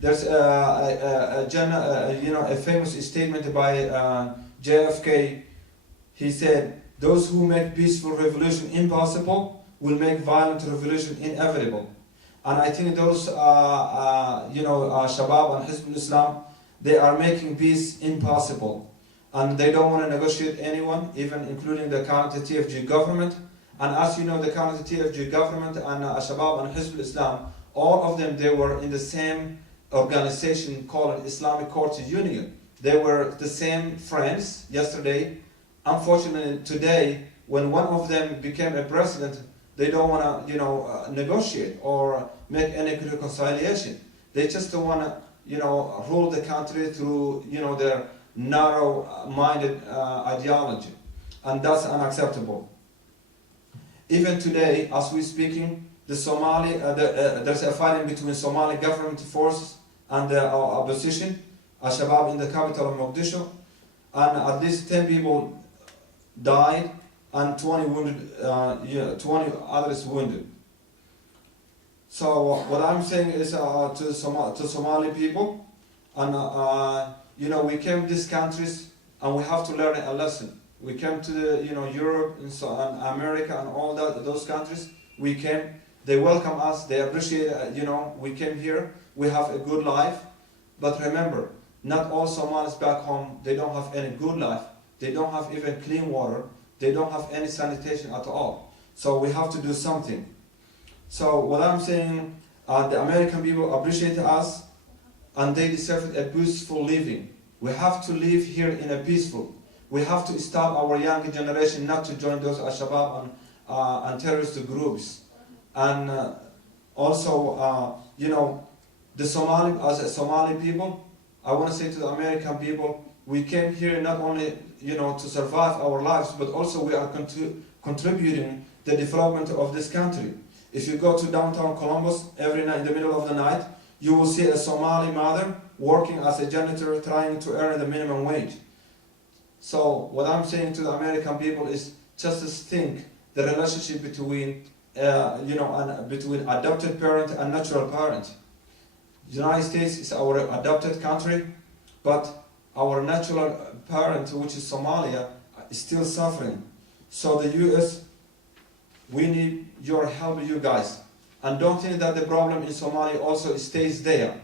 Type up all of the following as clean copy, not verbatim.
There's a famous statement by JFK. He said, "Those who make peaceful revolution impossible will make violent revolution inevitable." And I think those, Shabab and Hizb al-Islam, they are making peace impossible. And they don't want to negotiate anyone, even including the current TFG government. And as you know, the current TFG government and Shabab and Hizb al-Islam, all of them, they were in the same organization called Islamic Court Union. They were the same friends yesterday. Unfortunately, today, when one of them became a president, they don't want to, negotiate or make any reconciliation. They just want to, rule the country through, their narrow-minded ideology, and that's unacceptable. Even today, as we're speaking, there's a fighting between Somali government forces and the opposition, Al-Shabaab, in the capital of Mogadishu, and at least 10 people died and 20 others wounded. So what I'm saying is to Somali people, and we came to these countries and we have to learn a lesson. We came to Europe and America and all those countries. We came. They welcome us. They appreciate. We came here. We have a good life. But remember, not all Somalis back home, they don't have any good life. They don't have even clean water. They don't have any sanitation at all. So we have to do something. So what I'm saying, the American people appreciate us, and they deserve a peaceful living. We have to live here in a peaceful. We have to stop our young generation not to join those Al-Shabaab and terrorist groups. And also, the Somali, as a Somali people, I want to say to the American people, we came here not only, to survive our lives, but also we are contributing the development of this country. If you go to downtown Columbus every night in the middle of the night, you will see a Somali mother working as a janitor trying to earn the minimum wage. So what I'm saying to the American people is just think the relationship between between adopted parent and natural parent. The United States is our adopted country, but our natural parent, which is Somalia, is still suffering. So the U.S., we need your help, you guys. And don't think that the problem in Somalia also stays there.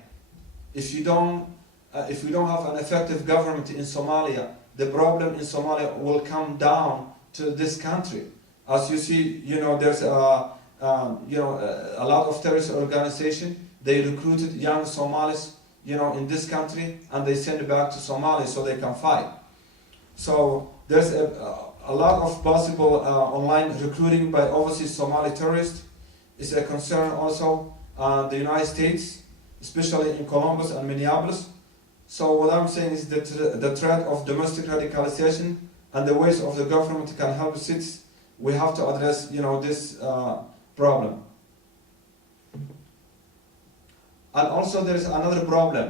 If we don't have an effective government in Somalia, the problem in Somalia will come down to this country. As you see, there's a lot of terrorist organizations. They recruited young Somalis, in this country, and they send it back to Somalia so they can fight. So there's a lot of possible online recruiting by overseas Somali terrorists. Is a concern also the United States, especially in Columbus and Minneapolis. So what I'm saying is that the threat of domestic radicalization and the ways of the government can help us. We have to address, this problem. And also there is another problem,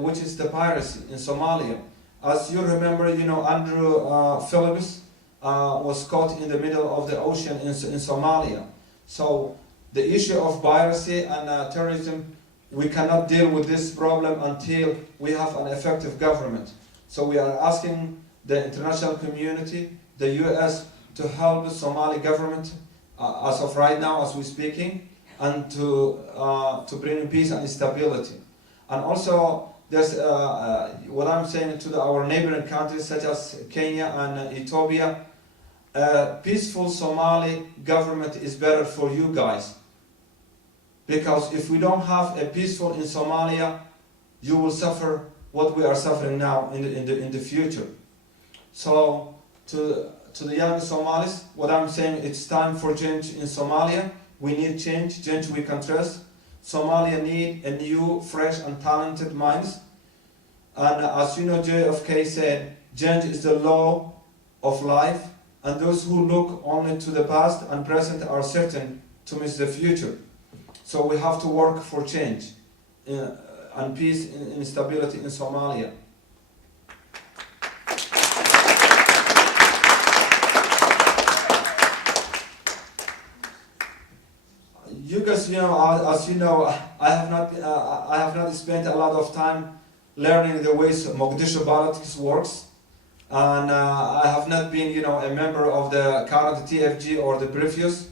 which is the piracy in Somalia. As you remember, Andrew Phillips was caught in the middle of the ocean in Somalia. So the issue of piracy and terrorism, we cannot deal with this problem until we have an effective government. So we are asking the international community, the US, to help the Somali government as of right now, as we're speaking, and to bring peace and stability. And also, there's what I'm saying to our neighboring countries such as Kenya and Ethiopia. Peaceful Somali government is better for you guys. Because if we don't have a peaceful in Somalia, you will suffer what we are suffering now in the future. So to the young Somalis, what I'm saying, it's time for change in Somalia. We need change we can trust. Somalia need a new, fresh and talented minds. And as you know, JFK said, change is the law of life, and those who look only to the past and present are certain to miss the future. So we have to work for change and peace and stability in Somalia. you guys, as you know, I have not spent a lot of time learning the ways Mogadishu politics works, and I have not been, a member of the current TFG or the previous.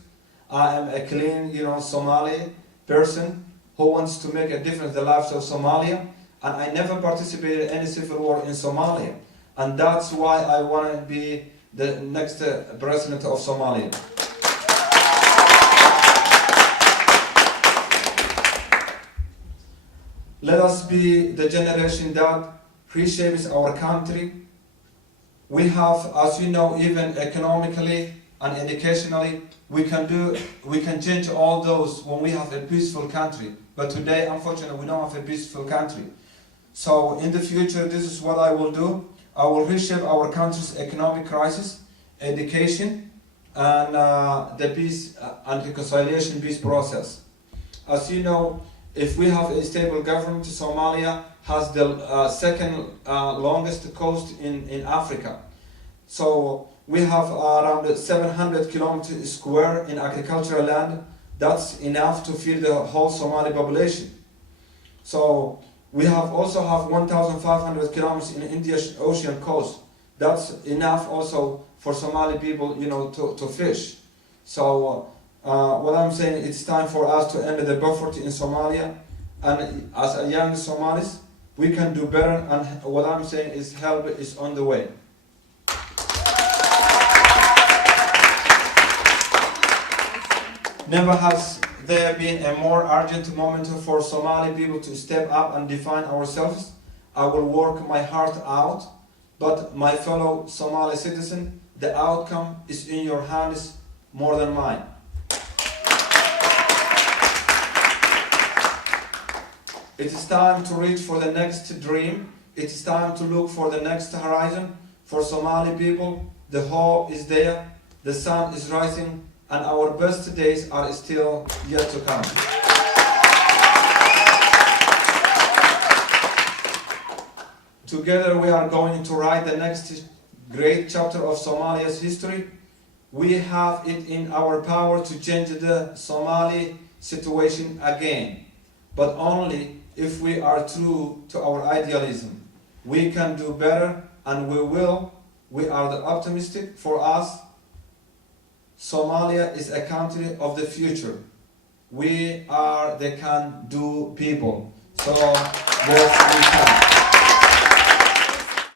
I am a clean, Somali person who wants to make a difference in the lives of Somalia, and I never participated in any civil war in Somalia, and that's why I want to be the next president of Somalia. Let us be the generation that reshapes our country. We have, as you know, even economically and educationally, we can change all those when we have a peaceful country. But today, unfortunately, we don't have a peaceful country. So in the future, this is what I will do. I will reshape our country's economic crisis, education, and the peace and reconciliation peace process. As you know, if we have a stable government, Somalia has the second longest coast in Africa. So we have around 700 kilometers square in agricultural land. That's enough to feed the whole Somali population. So we also have 1,500 kilometers in Indian Ocean coast. That's enough also for Somali people, to fish. So what I'm saying, it's time for us to end the poverty in Somalia, and as a young Somalis, we can do better, and what I'm saying is help is on the way. Never has there been a more urgent moment for Somali people to step up and define ourselves. I will work my heart out, but my fellow Somali citizen, the outcome is in your hands more than mine. It is time to reach for the next dream. It is time to look for the next horizon. For Somali people, the hope is there, the sun is rising, and our best days are still yet to come. Together we are going to write the next great chapter of Somalia's history. We have it in our power to change the Somali situation again, but only if we are true to our idealism. We can do better, and we will. We are the optimistic. For us, Somalia is a country of the future. We are the can-do people. So, yes, we can.